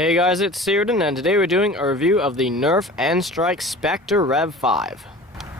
Hey guys, it's Searden, and today we're doing a review of the Nerf N-Strike Spectre Rev 5.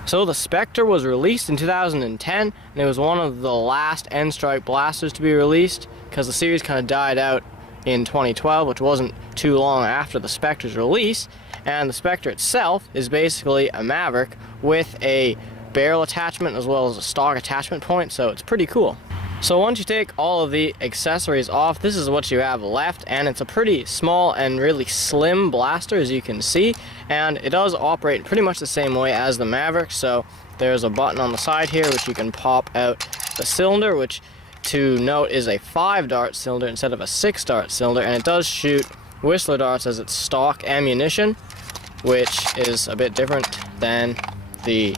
So the Spectre was released in 2010, and it was one of the last N-Strike blasters to be released, because the series kind of died out in 2012, which wasn't too long after the Spectre's release. And the Spectre itself is basically a Maverick with a barrel attachment as well as a stock attachment point, so it's pretty cool. So once you take all of the accessories off, this is what you have left, and it's a pretty small and really slim blaster, as you can see, and it does operate pretty much the same way as the Maverick. So there's a button on the side here which you can pop out the cylinder, which to note is a 5-dart cylinder instead of a 6-dart cylinder, and it does shoot Whistler darts as its stock ammunition, which is a bit different than the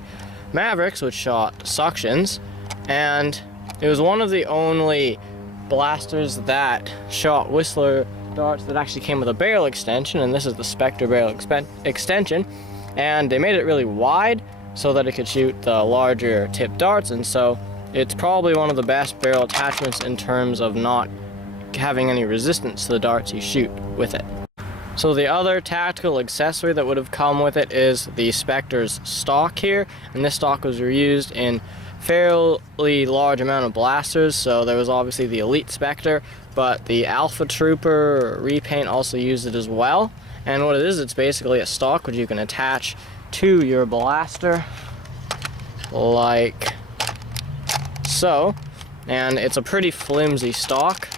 Mavericks, which shot suctions. And it was one of the only blasters that shot Whistler darts that actually came with a barrel extension, and this is the Spectre barrel extension. And they made it really wide so that it could shoot the larger tip darts, and so it's probably one of the best barrel attachments in terms of not having any resistance to the darts you shoot with it. So the other tactical accessory that would have come with it is the Spectre's stock here, and this stock was reused in fairly large amount of blasters. So there was obviously the Elite Spectre, but the Alpha Trooper repaint also used it as well. And what it is, it's basically a stock which you can attach to your blaster like so, and it's a pretty flimsy stock,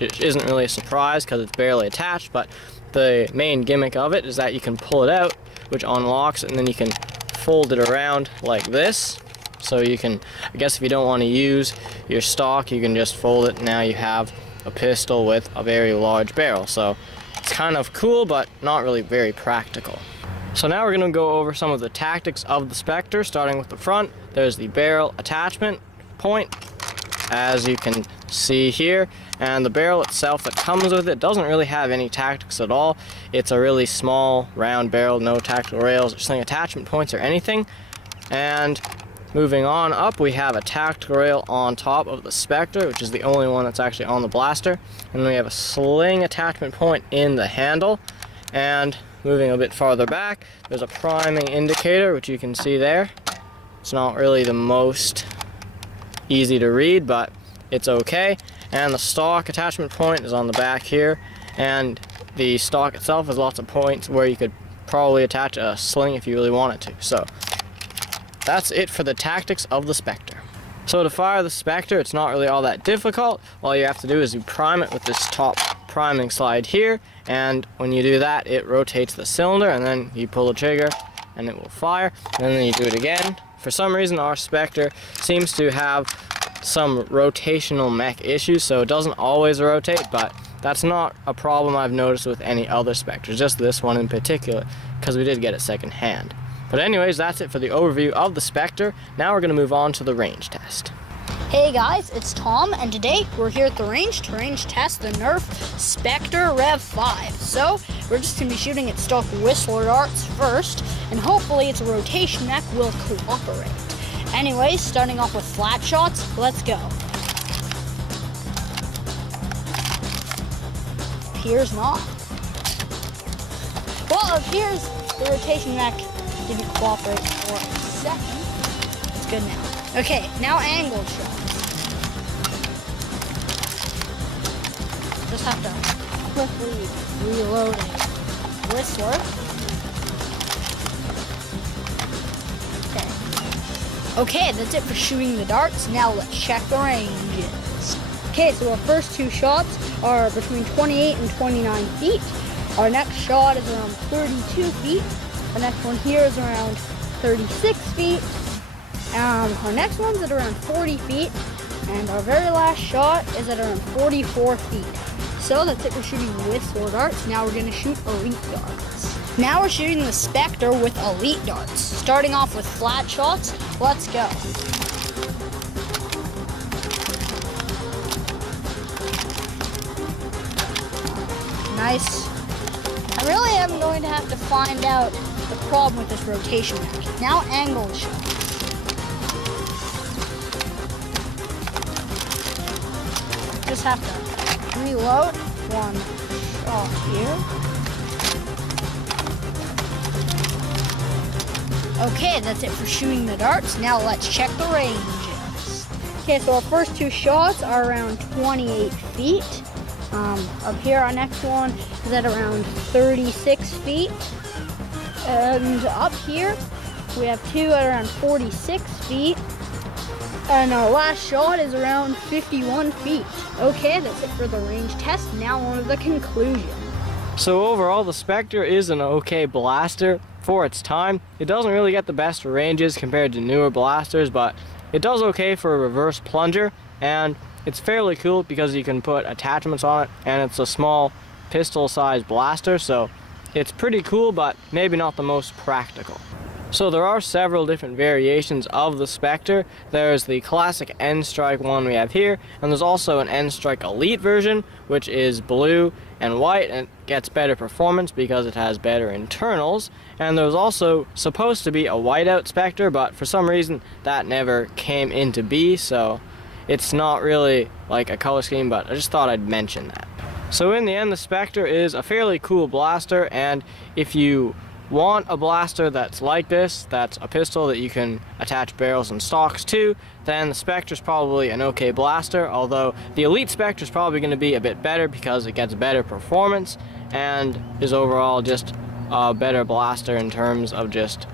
which isn't really a surprise because it's barely attached, but the main gimmick of it is that you can pull it out, which unlocks it, and then you can fold it around like this. So you can, I guess if you don't want to use your stock, you can just fold it, and now you have a pistol with a very large barrel. So it's kind of cool, but not really very practical. So now we're going to go over some of the tactics of the Spectre, starting with the front. There's the barrel attachment point, as you can see here, and the barrel itself that comes with it doesn't really have any tactics at all. It's a really small round barrel, no tactical rails or sling attachment points or anything. And moving on up, we have a tactical rail on top of the Spectre, which is the only one that's actually on the blaster, and then we have a sling attachment point in the handle. And moving a bit farther back, there's a priming indicator, which you can see there. It's not really the most easy to read, but it's okay. And the stock attachment point is on the back here, and the stock itself has lots of points where you could probably attach a sling if you really wanted to. So that's it for the tactics of the Spectre. So to fire the Spectre, it's not really all that difficult. All you have to do is you prime it with this top priming slide here, and when you do that, it rotates the cylinder, and then you pull the trigger and it will fire, and then you do it again. For some reason, our Spectre seems to have some rotational mech issues, so it doesn't always rotate, but that's not a problem I've noticed with any other Spectres, just this one in particular, because we did get it second hand. But anyways, that's it for the overview of the Spectre. Now we're going to move on to the range test. Hey guys, it's Tom, and today we're here at the range to range test the Nerf Spectre Rev 5. So, we're just going to be shooting at stock Whistler darts first, and hopefully its rotation mech will cooperate. Anyways, starting off with flat shots, let's go. Appears not. Well, it appears the rotation mech didn't cooperate for a second. It's good now. Okay, now angled shots. Just have to quickly reload a Whistler. Okay, that's it for shooting the darts. Now let's check the ranges. Okay, so our first two shots are between 28 and 29 feet. Our next shot is around 32 feet. The next one here is around 36 feet. Our next one's at around 40 feet. And our very last shot is at around 44 feet. So that's it for shooting Whistler darts. Now we're going to shoot Elite darts. Now we're shooting the Spectre with Elite darts. Starting off with flat shots, let's go. Nice. I really am going to have to find out the problem with this rotation mech. Now angled shots. Just have to reload one off here. Okay, that's it for shooting the darts. Now let's check the ranges. Okay, so our first two shots are around 28 feet. Up here, our next one is at around 36 feet. And up here, we have two at around 46 feet. And our last shot is around 51 feet. Okay, that's it for the range test. Now on to the conclusion. So overall, the Spectre is an okay blaster for its time. It doesn't really get the best ranges compared to newer blasters, but it does okay for a reverse plunger, and it's fairly cool because you can put attachments on it, and it's a small pistol-sized blaster, so it's pretty cool, but maybe not the most practical. So there are several different variations of the Spectre. There's the classic N-Strike one we have here, and there's also an N-Strike Elite version, which is blue and white, and it gets better performance because it has better internals. And there's also supposed to be a whiteout Spectre, but for some reason that never came into be, so it's not really like a color scheme, but I just thought I'd mention that. So in the end, the Spectre is a fairly cool blaster, and if you want a blaster that's like this, that's a pistol that you can attach barrels and stocks to, then the Spectre's probably an okay blaster, although the Elite Spectre's probably going to be a bit better because it gets better performance and is overall just a better blaster in terms of just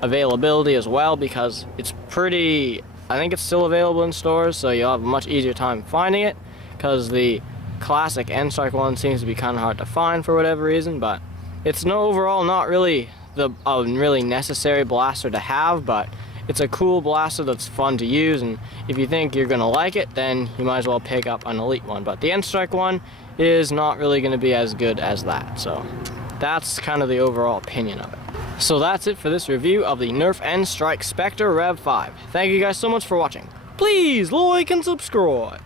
availability as well, because it's pretty, I think it's still available in stores, so you'll have a much easier time finding it, because the classic N-Strike one seems to be kind of hard to find for whatever reason, but it's overall not really a really necessary blaster to have, but it's a cool blaster that's fun to use, and if you think you're going to like it, then you might as well pick up an Elite one. But the N-Strike one is not really going to be as good as that, so that's kind of the overall opinion of it. So that's it for this review of the Nerf N-Strike Spectre Rev 5. Thank you guys so much for watching. Please like and subscribe.